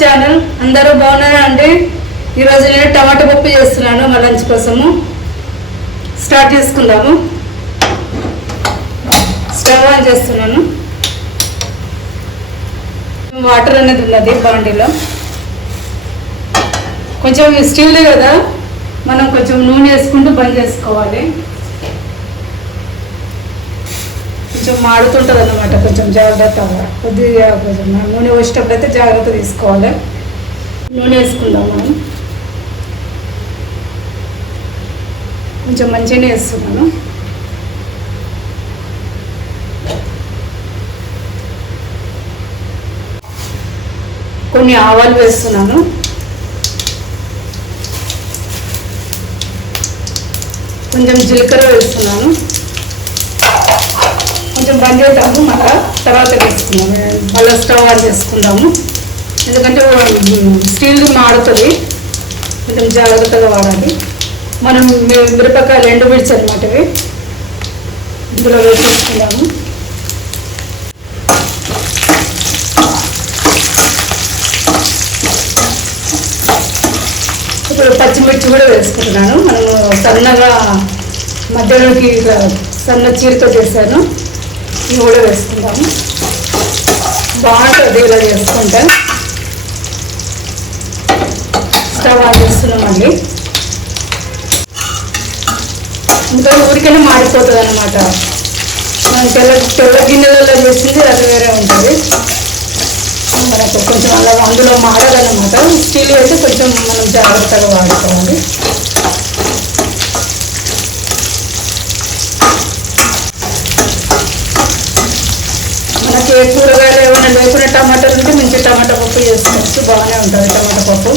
Channel అందరూ బాగున్నారా అండి? ఈరోజు నేను టమాటా పప్పు చేస్తున్నాను మా లంచ్ కోసము. స్టార్ట్ చేసుకుందాము. స్టవ్ ఆన్ చేస్తున్నాను. వాటర్ అనేది ఉన్నది బాండీలో కొంచెం స్టీల్ కదా మనం కొంచెం నూనె వేసుకుంటూ బంద్ చేసుకోవాలి. కొంచెం మాడుతుంటుంది అనమాట కొంచెం జాగ్రత్తగా. కొద్దిగా కొంచెం నూనె వచ్చేటప్పుడు అయితే జాగ్రత్త తీసుకోవాలి. నూనె వేసుకుందాం మనం. కొంచెం మంచిగానే వేస్తున్నాను. కొన్ని ఆవాలు వేస్తున్నాను. కొంచెం జీలకర్ర వేస్తున్నాను. కొంచెం బంద్ చేద్దాము మళ్ళా తర్వాత వేసుకున్నాము మళ్ళీ స్టవ్ ఆన్ చేసుకుందాము. ఎందుకంటే స్టీల్ మాడుతుంది కొంచెం జాగ్రత్తగా వాడాలి. మనం మిరపకాయలు ఎండు మిర్చి అనమాట ఇవి ఇందులో వేసేసుకుందాము. ఇప్పుడు పచ్చిమిర్చి కూడా వేసుకుంటున్నాను. మనము సన్నగా మధ్యలోకి సన్న చీరతో చేశాను. ఇవి కూడా వేసుకుంటాము బాగుంటుంది ఇలా చేసుకుంటే. స్టవ్ ఆన్ చేస్తున్నామండి. ఇంకా ఊరికైనా మాడిపోతుంది అనమాట మనం తెల్ల తెల్ల గిన్నెలలో చేసింది అది వేరే ఉంటుంది. మనకు కొంచెం అలా అందులో మాడాలన్నమాట. స్టీల్ అయితే కొంచెం మనం జాగ్రత్తగా వాడుకోవాలి. కూరగాయలు ఏమైనా లేకుండా టమాటాలు ఉంటే మంచి టమాటా పప్పు చేసుకోవచ్చు బాగానే ఉంటుంది టమాటా పప్పు.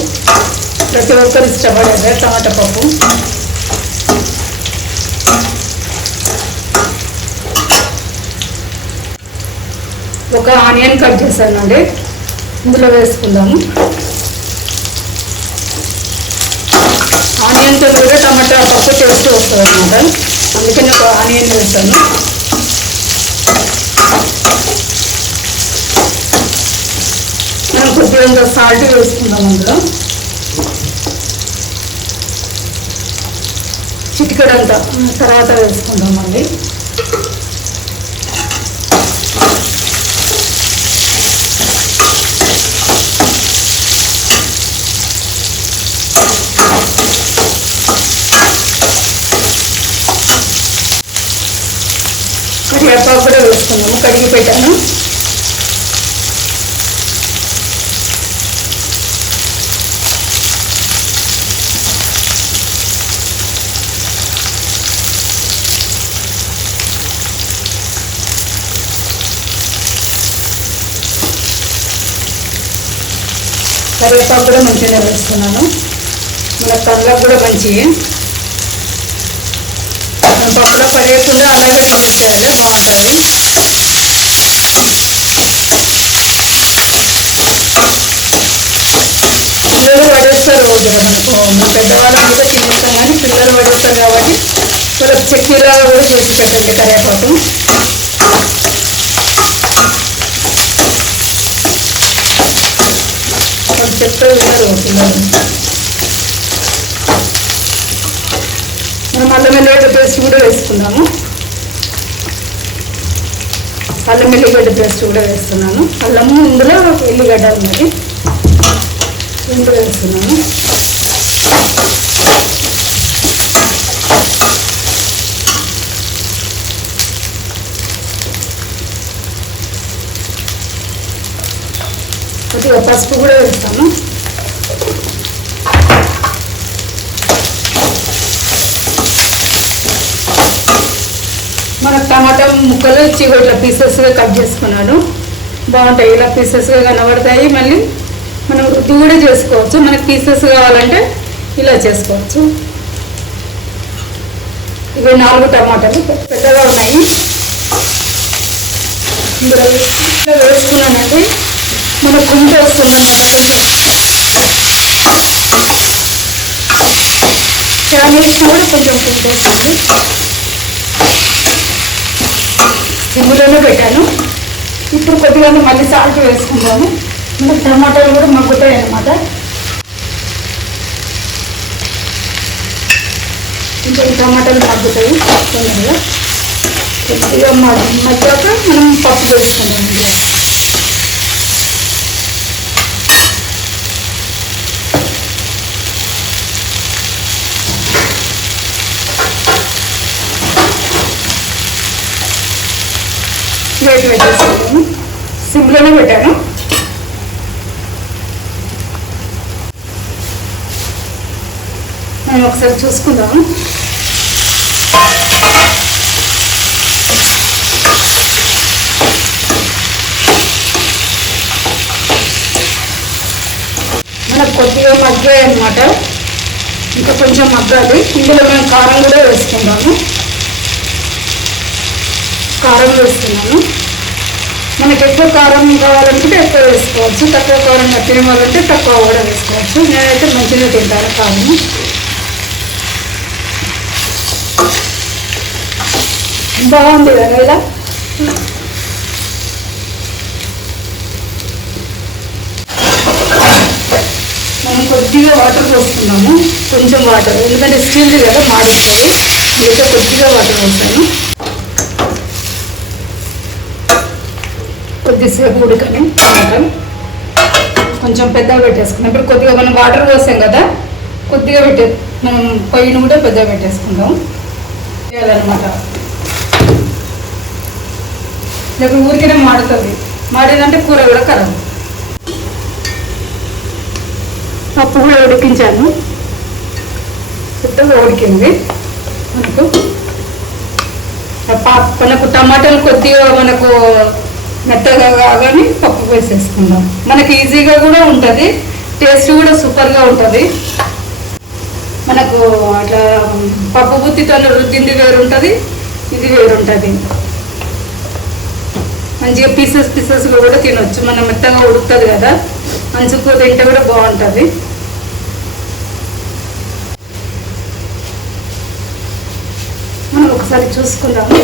ప్రతి ఒక్కరు ఇష్టపడేదే టమాటా పప్పు. ఒక ఆనియన్ కట్ చేశానండి. ఇందులో వేసుకుందాము. ఆనియన్తో కూడా టమాటా పప్పు టేస్ట్ వస్తుంది అనమాట అందుకని ఒక ఆనియన్ వేస్తాను మనం కొద్దిగా సాల్ట్ వేసుకుందాం అందులో. చిటికడంతా. తర్వాత వేసుకుందాం మళ్ళీ కరివేపాకు కూడా వేసుకుందాము. కడిగి పెట్టాను. కరివేపాకు కూడా మంచిగా వేస్తున్నాను. మన కళ్ళకు కూడా మంచివి మనం పప్పులో పడేయకుండా అలాగే పంపించాలి బాగుంటుంది. పిల్లలు పడేస్తారు రోజు మనకు. మన పెద్దవాళ్ళు కూడా తినేస్తాం కానీ పిల్లలు పడేస్తారు కాబట్టి వాళ్ళకి చట్నీలాగా కూడా చేసి పెట్టండి కరివేపాకు. వాళ్ళు మనం అల్లం ఎల్లిగడ్డ పేస్ట్ కూడా వేసుకున్నాము అల్లం ఎల్లిగడ్డ పేస్ట్ కూడా వేస్తున్నాను. అల్లము ఇందులో ఎల్లిగడ్డ ఉన్నది. ఇందులో వేస్తున్నాను. కొద్దిగా పసుపు కూడా వేస్తాను. మన టమాటా ముక్కలు చివ ఇట్లా పీసెస్గా కట్ చేసుకున్నాను. బాగుంటాయి. ఇలా పీసెస్గా కనబడతాయి. మళ్ళీ మనం వృద్ధి కూడా చేసుకోవచ్చు. మనకి పీసెస్ కావాలంటే ఇలా చేసుకోవచ్చు. ఇవి నాలుగు టమాటాలు. పెద్దగా ఉన్నాయి. ఇందులో వేసుకున్నానండి. మన గుంట వస్తుంది. ఫ్యాన్ వేసినా కూడా కొంచెం గుంట వస్తుంది. సిమ్లోనే పెట్టాను. ఇప్పుడు కొద్దిగా మళ్ళీ సాల్ట్ వేసుకుందాము. ఇంకా టమాటాలు కూడా మగ్గుతాయి అన్నమాట. ఇంకా టమాటాలు మగ్గుతాయి. తొందరగా కొద్దిగా మగ్గాక మనం పప్పు వేసుకుంటాం వేడి పెట్టేసుకుంటాము సిమ్లోనే పెట్టాను. మనం ఒకసారి చూసుకుందాము. మనకు కొద్దిగా మగ్గాయి అనమాట ఇంకా కొంచెం మగ్గాలి. ఇందులో మేము కారం కూడా వేసుకుందాము. కారం వేస్తున్నాను. మనకి ఎక్కువ కారం కావాలంటే ఎక్కువ వేసుకోవచ్చు. తక్కువ కారం తినవాలంటే తక్కువ కూడా వేసుకోవచ్చు. నేనైతే మంచిగా తింటాను కారం. బాగుంది కదా ఇలా మనం కొద్దిగా వాటర్ పోస్తున్నాము. కొంచెం వాటర్ ఎందుకంటే స్టీల్ది కదా మాడుతుంది అయితే కొద్దిగా వాటర్ పోస్తాను. కొద్దిసేపు ఉడకని వాటర్. కొంచెం పెద్దగా పెట్టేసుకున్నాం. ఇప్పుడు కొద్దిగా మనం వాటర్ పోసాం కదా కొద్దిగా పెట్టే మనం పొయ్యిని కూడా పెద్దగా పెట్టేసుకుందాం. చేయాలన్నమాట. లేకపోతే ఊరికనే మాడుతుంది. మాడేదంటే కూర కూడా కలదు పప్పు కూడా ఉడికించాను. కొత్తగా ఉడికింది. మనకు పాప మనకు టమాటాలు కొద్దిగా మనకు మెత్తగా కాగానే పప్పు వేసేసుకుందాం. మనకి ఈజీగా కూడా ఉంటుంది. టేస్ట్ కూడా సూపర్గా ఉంటుంది. మనకు అట్లా పప్పు బుత్తితో రుద్దింది వేరు ఉంటుంది ఇది వేరు ఉంటుంది మంచిగా పీసెస్ పీసెస్గా కూడా తినొచ్చు. మనం మెత్తగా ఉడుకుతుంది కదా. మంచుకు తింటే కూడా బాగుంటుంది. మనం ఒకసారి చూసుకుందాము.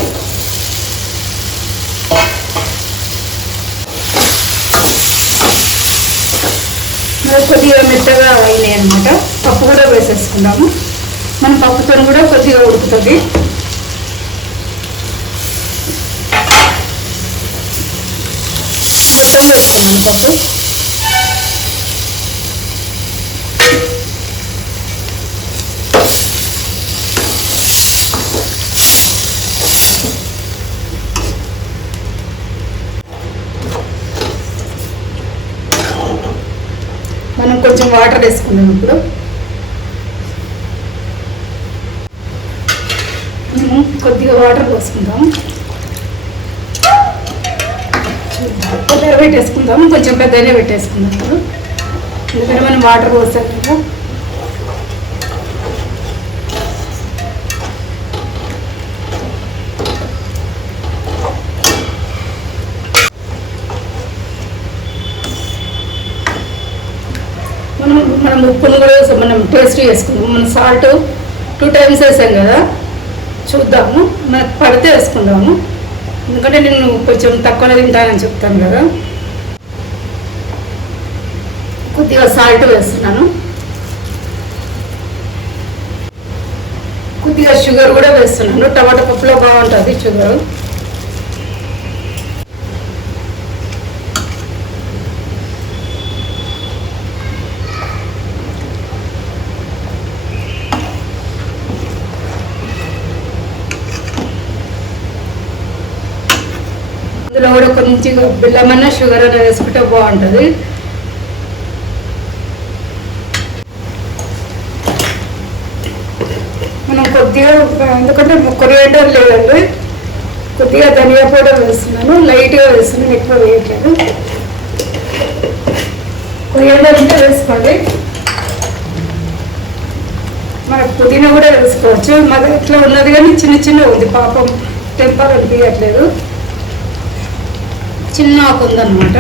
కొద్దిగా మెత్తగా అయినాయి అనమాట పప్పు కూడా వేసేసుకుందాము. మన పప్పుతో కూడా కొద్దిగా ఉడుకుతుంది. మొత్తం వేసుకున్నాను పప్పు. కొంచెం వాటర్ వేసుకున్నాం ఇప్పుడు. మేము. కొద్దిగా వాటర్ పోసుకుందాం. పెద్దగా పెట్టేసుకుందాం. కొంచెం పెద్దగానే పెట్టేసుకుందాం. ఇప్పుడు ఎందుకంటే మనం వాటర్ పోసాం కదా మనం మనం ఉప్పును కూడా మనం టేస్ట్ చేసుకుందాం. మనం సాల్ట్ టూ టైమ్స్ వేసాం కదా. చూద్దాము. మనకు పడితే వేసుకుందాము. ఎందుకంటే నేను కొంచెం తక్కువనే తింటానని చెప్తాను కదా. కొద్దిగా సాల్ట్ వేస్తున్నాను. కొద్దిగా షుగర్ కూడా వేస్తున్నాను. టమాటా పప్పులో బాగుంటుంది షుగర్ కొంచెం బెల్లం షుగర్ అన్న వేసుకుంటే బాగుంటుంది. మనం కొద్దిగా ఎందుకంటే కొరియాండర్ లేదండి. కొద్దిగా ధనియా పౌడర్ వేస్తున్నాను. లైట్గా వేస్తున్నాను ఎక్కువ వేయట్లేదు. కొరియాండర్ ఉంటే వేసుకోండి. మన పుదీనా కూడా వేసుకోవచ్చు. మాది ఇట్లా ఉన్నది కానీ చిన్న చిన్న ఉంది. పాపం టెంపర్ అనిపించట్లేదు. చిన్న ఆకు ఉందన్నమాట.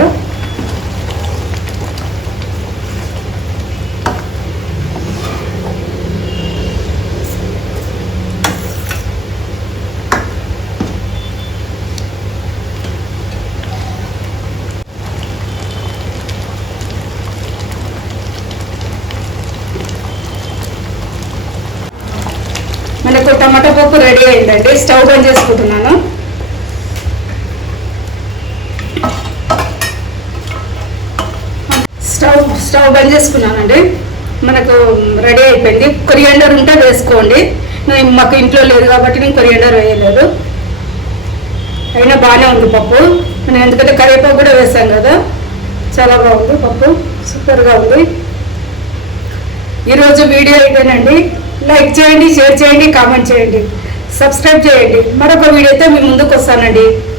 మనకు టమాటా పప్పు రెడీ అయిందండి. స్టవ్ బంద్ చేసుకుంటున్నాను. స్టవ్ బంద్ చేసుకున్నానండి మనకు రెడీ అయిపోయింది. కొరియండర్ ఉంటే వేసుకోండి. నేను- మాకు ఇంట్లో లేదు కాబట్టి నేను కొరియండర్ వేయలేదు. అయినా బాగానే ఉంది పప్పు. నేను ఎందుకంటే కరివేపాకు కూడా వేసాం కదా. చాలా బాగుంది పప్పు. సూపర్గా ఉంది. ఈరోజు వీడియో అయితేనండి లైక్ చేయండి షేర్ చేయండి కామెంట్ చేయండి. సబ్స్క్రైబ్ చేయండి. మరొక వీడియోతో మీ ముందుకు వస్తానండి.